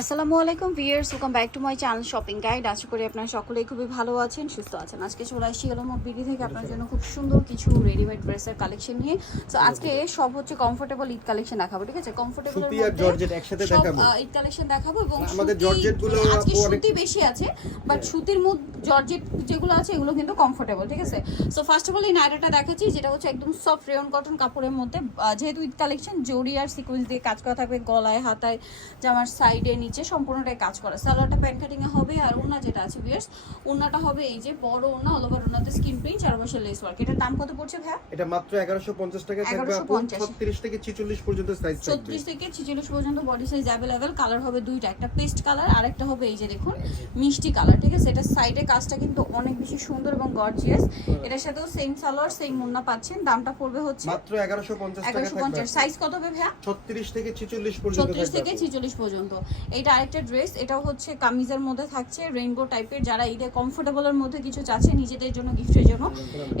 আসসালামু আলাইকুম viewers welcome back to my channel shopping guide আশা করি আপনারা সকলেই খুবই ভালো আছেন সুস্থ আছেন। আজকে চলে আসছি এলোমো বিডি থেকে আপনার জন্য খুব সুন্দর কিছু রেডিমেড ড্রেসের কালেকশন নিয়ে। তো আজকে সব হচ্ছে কমফোর্টেবল ঈদ কালেকশন দেখাবো ঠিক আছে? কমফোর্টেবল আর জর্জেট একসাথে দেখাবো। ঈদ কালেকশন দেখাবো এবং আমাদের জর্জেটগুলো আজকে সুতি বেশি আছে বাট সুতির মধ্যে জর্জেট যেগুলো আছে এগুলো কিন্তু কমফোর্টেবল ঠিক আছে? সো ফার্স্ট অফ অল এই নাইরাটা দেখাচ্ছি যেটা হচ্ছে একদম সফট রেয়ন কটন কাপড়ের মধ্যে। যেহেতু ঈদ কালেকশন জরি আর সিকুয়েন্স দিয়ে কাজ করা থাকবে গলায় হাতায় জামার সাইডে নিচে সম্পূর্ণটাই কাজ করা। সালোয়ারটা প্যান্ট কাটিং হবে আর ওনা যেটা আছে বিয়ার্স ওনাটা হবে এই যে বড় ওনা অল ওভার ওনাতে স্কিন প্রিন্ট চার পাশে লেস ওয়ার্ক এটার দাম কত পড়ছে ভাই এটা মাত্র এগারোশো পঞ্চাশ টাকা থাকবে। আপু 1150 ছত্রিশ থেকে ছিচল্লিশ পর্যন্ত সাইজ থাকবে। ছত্রিশ থেকে ছিচল্লিশ পর্যন্ত বডি সাইজ অ্যাভেলেবেল কালার হবে দুইটা একটা পেস্ট কালার আর একটা হবে এই যে দেখুন মিষ্টি কালার ঠিক আছে? এটা সাইডে কাজটা কিন্তু অনেক বেশি সুন্দর এবং গর্জিয়াস এটার সাথেও সেম সালোয়ার সেম মুন্না পাচ্ছেন। দামটা পড়বে হচ্ছে মাত্র এগারোশো পঞ্চাশ টাকা এগারোশো থাকবে। পঞ্চাশ সাইজ কত হবে ভাইয়া? ছত্রিশ থেকে ছিচল্লিশ পর্যন্ত ছত্রিশ থাকবে থেকে আপু। ছিচল্লিশ পর্যন্ত। এইটা আরেকটা ড্রেস এটাও হচ্ছে কামিজের মধ্যে থাকছে রেইনবো টাইপের যারা ঈদে কমফোর্টেবলের মধ্যে কিছু চাচ্ছে নিজেদের জন্য গিফটের জন্য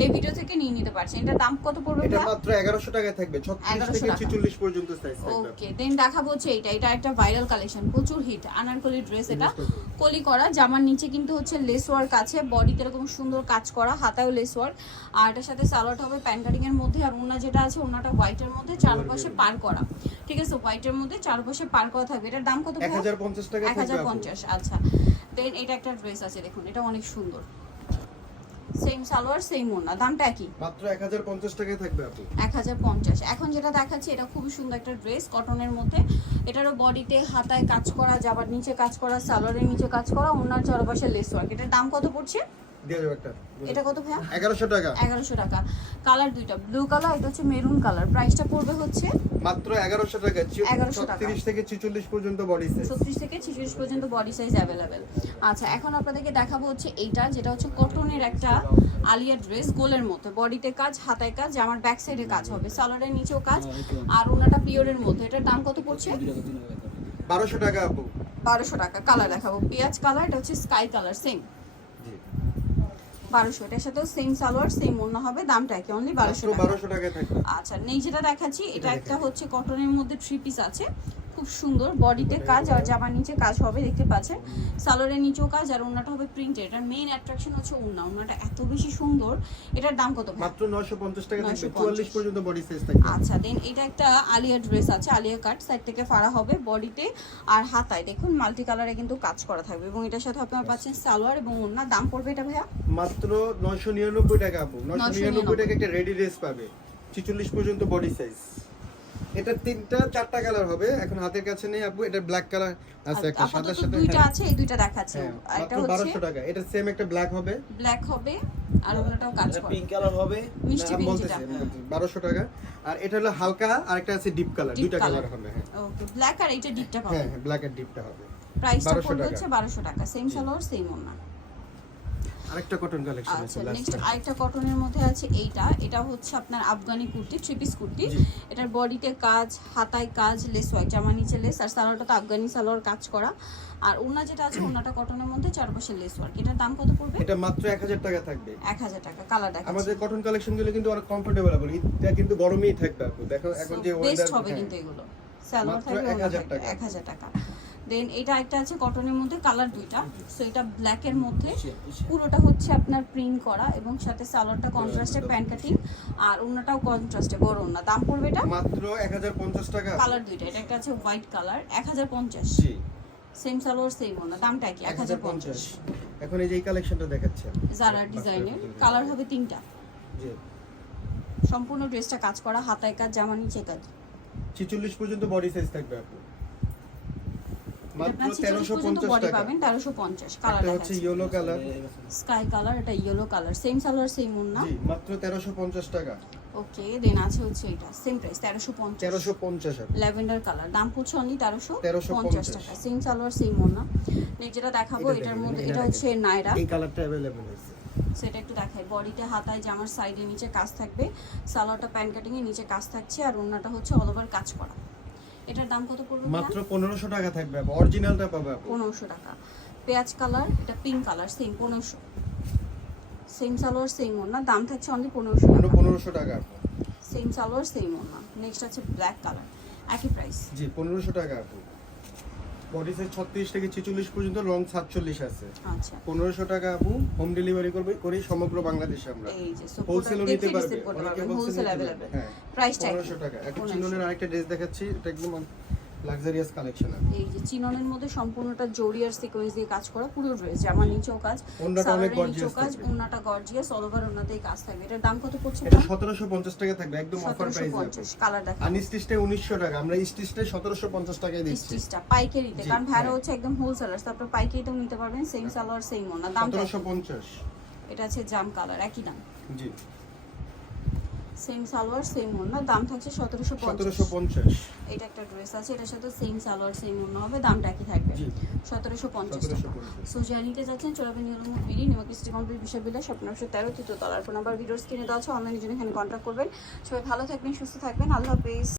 এই ভিডিও থেকে নিয়ে নিতে পারছেন এটার দাম কত পড়বে এটা মাত্র এগারোশো টাকায় থাকবে ছত্রিশ 1100 থেকে টাকা। ছিচল্লিশ পর্যন্ত সাইজ থাকবে। ওকে দেন দেখাবো হচ্ছে এটা এটা একটা ভাইরাল কালেকশন প্রচুর হিট আনারকলি ড্রেস এটা। কলি করা জামার নিচে কিন্তু হচ্ছে লেস ওয়ার্ক আছে বডিতে এরকম সুন্দর কাজ করা হাতায়ও লেস ওয়ার্ক আর এটার সাথে সালোয়ারটা হবে প্যান্ট কাটিং এর মধ্যে আর ওনা যেটা আছে ওনাটা হোয়াইটের মধ্যে চারপাশে পার করা। ঠিক আছে হোয়াইটের মধ্যে চারপাশে পার করা থাকবে। এটার দাম কত টাকা আচ্ছা। দেন এটা একটা ড্রেস আছে দেখুন এটা অনেক সুন্দর। সেম সালোয়ার সেম ওনা দামটা একই। মাত্র এক হাজার পঞ্চাশ টাকায় থাকবে আপু। এক হাজার পঞ্চাশ। এখন যেটা দেখাচ্ছি এটা খুবই সুন্দর একটা ড্রেস কটনের মধ্যে। এটারও বডিতে হাতায় কাজ করা যাবার নিচে কাজ করা সালোয়ারের নিচে কাজ করা ওনার চারপাশে লেস ওয়ার্ক এটার দাম কত পড়ছে? দিয়ে যাবে একটা। এটা কত ভাইয়া? টাকা। কালার দুইটা। ব্লু কালার এটা হচ্ছে মেরুন কালার। প্রাইসটা পড়বে হচ্ছে মাত্র 1100 টাকা। ছত্রিশ থেকে পর্যন্ত বডি সাইজ ছত্রিশ থেকে ছিচল্লিশ পর্যন্ত বডি সাইজ অ্যাভেলেবেল আচ্ছা এখন আপনাদেরকে দেখাবো হচ্ছে এইটা যেটা হচ্ছে কটনের একটা আলিয়া ড্রেস গোলের মতো। বডিতে কাজ হাতায় কাজ জামার ব্যাক সাইডে কাজ হবে। সালোয়ারের নিচেও কাজ আর ওনাটা পিওরের মধ্যে এটার দাম কত পড়ছে? বারোশো টাকা আপু। বারোশো টাকা। কালার দেখাবো। পেঁয়াজ কালার এটা হচ্ছে স্কাই কালার সেম 1200 এটার সাথেও সেম সালোয়ার সেম ওড়না হবে দামটা কি অনলি বারোশো 1200 টাকা। আচ্ছা নেই যেটা দেখাচ্ছি এটা একটা হচ্ছে কটনের মধ্যে থ্রি পিস আছে। খুব সুন্দর বডিতে কাজ আর জামার নিচে কাজ হবে দেখতে পাচ্ছেন। সালোয়ারের নিচেও কাজ আর ওনাটা হবে প্রিন্টেড এটার মেইন অ্যাট্রাকশন হচ্ছে ওনা ওনাটা এত বেশি সুন্দর এটার দাম কত মাত্র নয়শো পঞ্চাশ টাকা থাকবে 950 চুয়াল্লিশ পর্যন্ত বডি সাইজ থাকবে। আচ্ছা দেন এটা একটা আলিয়া ড্রেস আছে আলিয়া কাট সাইড থেকে ফাড়া হবে বডিতে আর হাতায়। দেখুন মাল্টি কালারে কিন্তু কাজ করা থাকবে। এবং এটার সাথে আপনারা পাচ্ছেন সালোয়ার এবং ওনার দাম পড়বে এটা ভাইয়া? মাত্র নয়শো নিরানব্বই টাকা আপু। 999 টাকা একটা রেডি ড্রেস পাবে। ছিচল্লিশ পর্যন্ত বডি সাইজ এটা তিনটা চারটা কালার হবে। এখন হাতের কাছে নেই আপু এটা ব্ল্যাক কালার আছে একটা সাদা সাথে দুইটা আছে এই দুইটা দেখাচ্ছে। হ্যাঁ, আর এটা হচ্ছে বারোশো টাকা। এটা সেম একটা ব্ল্যাক হবে। ব্ল্যাক হবে আর ওনাটাও কাজ করে। পিঙ্ক কালার হবে মিষ্টি পিঙ্ক যেটা। বারোশো টাকা। আর এটা হলো হালকা আর একটা আছে ডিপ কালার দুইটা কালার হবে হ্যাঁ। ওকে ব্ল্যাক আর এইটা ডিপটা পাবে হ্যাঁ হ্যাঁ ব্ল্যাক আর ডিপটা হবে। প্রাইসটা পড়বে হচ্ছে বারোশো টাকা। সেম সালোয়ার সেম ওনা আরেকটা কটন কালেকশন আছে আচ্ছা নেক্সট আরেকটা কটনের মধ্যে আছে এইটা। এটা হচ্ছে আপনার আফগানি কুর্তি থ্রি পিস কুর্তি। এটার বডিতে কাজ হাতায় কাজ লেস ওয়াইট জামা নিচে লেস আর সালোয়ারটা তো আফগানি সালোয়ার কাজ করা। আর ওনা যেটা আছে ওনাটা কটনের মধ্যে চারপাশে লেস ওয়ার্ক এটার দাম কত পড়বে? এটা মাত্র এক হাজার টাকা থাকবে। এক হাজার টাকা কালার দেখা আমাদের কটন কালেকশনগুলো কিন্তু অনেক কমফোর্টেবল হবে এটা কিন্তু গরমেই থাকবে দেখো এখন যে ওয়েদার হবে কিন্তু এগুলো। সালোয়ার থাকবে 1000 টাকা। এক হাজার টাকা। দেন এটা একটা আছে কটনের মধ্যে কালার দুইটা। সো এটা ব্ল্যাক এর মধ্যে। পুরোটা হচ্ছে আপনার প্রিন্ট করা এবং সাথে সালোয়ারটা কন্ট্রাস্টে প্যান্ট কাটিং আর ওনাটাও কন্ট্রাস্টে বড় ওনা দাম পড়বে এটা? মাত্র এক হাজার পঞ্চাশ টাকা। কালার দুইটা। এটা একটা আছে হোয়াইট কালার এক হাজার পঞ্চাশ। জি। সেম সালোয়ার সেম ওনা দামটা কি? এক হাজার পঞ্চাশ। এখন এই যে কালেকশনটা দেখাচ্ছে। জারার ডিজাইনের কালার হবে তিনটা। জি। সম্পূর্ণ ড্রেসটা কাজ করা হাতায় কাজ জামা নিচে কাজ। ছিচল্লিশ পর্যন্ত বডি সাইজ থাকবে আপু স্কাই কালার এটা yellow colour same salwar same ওনা মাত্র তেরোশো পঞ্চাশ টাকা। ওকে দেন আছে হচ্ছে এটা সেম প্রাইস তেরোশো পঞ্চাশ। তেরোশো পঞ্চাশ আপু ল্যাভেন্ডার কালার দাম পড়ছে অনলি তেরোশো 1350 পঞ্চাশ। টাকা সেম সালোয়ার সেম ওনা নেক্সট যেটা দেখাবো এটার মধ্যে এটা হচ্ছে নাইরা এই কালারটা অ্যাভেলেবেল আছে। সেটা একটু দেখাই বডিতে হাতায় জামার সাইডে নিচে কাজ থাকবে। সালোয়ারটা প্যান্ট কাটিং এর নিচে কাজ থাকছে আর ওনাটা হচ্ছে অল ওভার কাজ করা। এটার দাম কত পড়বে মাত্র পনেরোশো টাকা থাকবে আপু অরিজিনালটা পাবে আপু। পনেরোশো টাকা। পেঁয়াজ কালার এটা পিঙ্ক কালার সেম পনেরোশো। সেম সালোয়ার সেম ওনা দাম থাকছে অনলি পনেরোশো মাত্র টাকা। পনেরোশো টাকা আপু। সেম সালোয়ার সেম ওনা নেক্সট আছে ব্ল্যাক কালার একই প্রাইস জি পনেরোশো টাকা আপু। বডি সাইজ ছত্রিশ থেকে ছেচল্লিশ পর্যন্ত লং সাতচল্লিশ আছে। পনেরোশো টাকা আপু হোম ডেলিভারি করবে করে সমগ্র বাংলাদেশে আমরা। হোলসেল নিতে পারবে। অনেকে হোলসেল হ্যাঁ পনেরোশো টাকা। এখন চিননের আরেকটা ড্রেস দেখাচ্ছি এটা একদম লাক্সারিয়াস কালেকশন আছে। এই যে চিননের মধ্যে সম্পূর্ণটা জরি আর সিকোয়েন্স দিয়ে কাজ করা পুরো ড্রেস জামার নিচেও কাজ ওড়নাটা অনেক নিচেও কাজ। ওন্নাটা গর্জিয়াস অল ওভার ওন্নাতেই কাজ থাকবে। এটার দাম কত পড়ছে এটা সতেরোশো পঞ্চাশ টাকা থাকবে একদম অফার প্রাইস কালার দেখা আর স্টিচটাই উনিশশো টাকা আমরা সতেরোশো পঞ্চাশ টাকায় দিচ্ছি। স্টিচটা পাইকারিতে কারণ ভাইরা হ্যাঁ। হচ্ছে একদম হোলসেলার তারপর পাইকারিতেও নিতে পারবেন সেম সালোয়ার সেম ওন্না দাম সতেরোশো পঞ্চাশ। এটা আছে জাম কালার একই দাম। জি। সেম সালোয়ার সেম ওড়না দাম থাকছে সতেরোশো সতেরোশো পঞ্চাশ। এটা একটা ড্রেস আছে এটার সাথে সেম সালোয়ার সেম ওড়না হবে দামটা একই থাকবে। সতেরোশো পঞ্চাশ সো যারা নিতে যাচ্ছেন চলাবেন নিয়মুখ বিডি নিউ কমপ্লিট বিশ্ববিদ্যালয় একশো তেরো তৃতীয় তলার ফোন নাম্বার ভিডিওস কিনে দেওয়া আছে অনলাইনের জন্য এখানে কন্ট্যাক্ট করবেন। সবাই ভালো থাকবেন সুস্থ থাকবেন আল্লাহ হাফিজ।